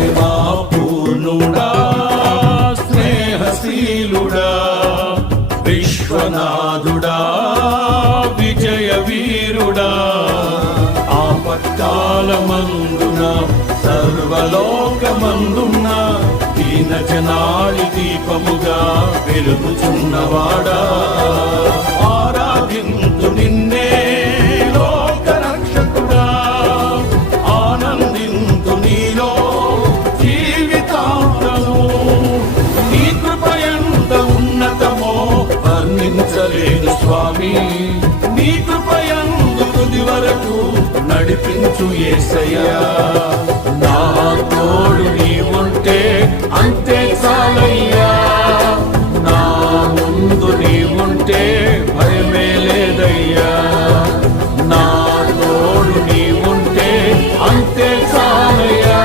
ప్రేమా పూర్ణుడా స్నేహశీలుడా విశ్వనాథుడా విజయ వీరుడా ఆపత్కాలమందున సర్వలోకమందున దీన జనాళి దీపముగా వెలుగుచున్నవాడా ఆరాధింతు నిన్నే లోక రక్షకుడా ఆనందింతు నీలో జీవితాంతము నీ కృపయంత ఉన్నతమో వర్ణించలేను స్వామి నీ కృపయందు తుది వరకు నడిపించు యేసయ్యా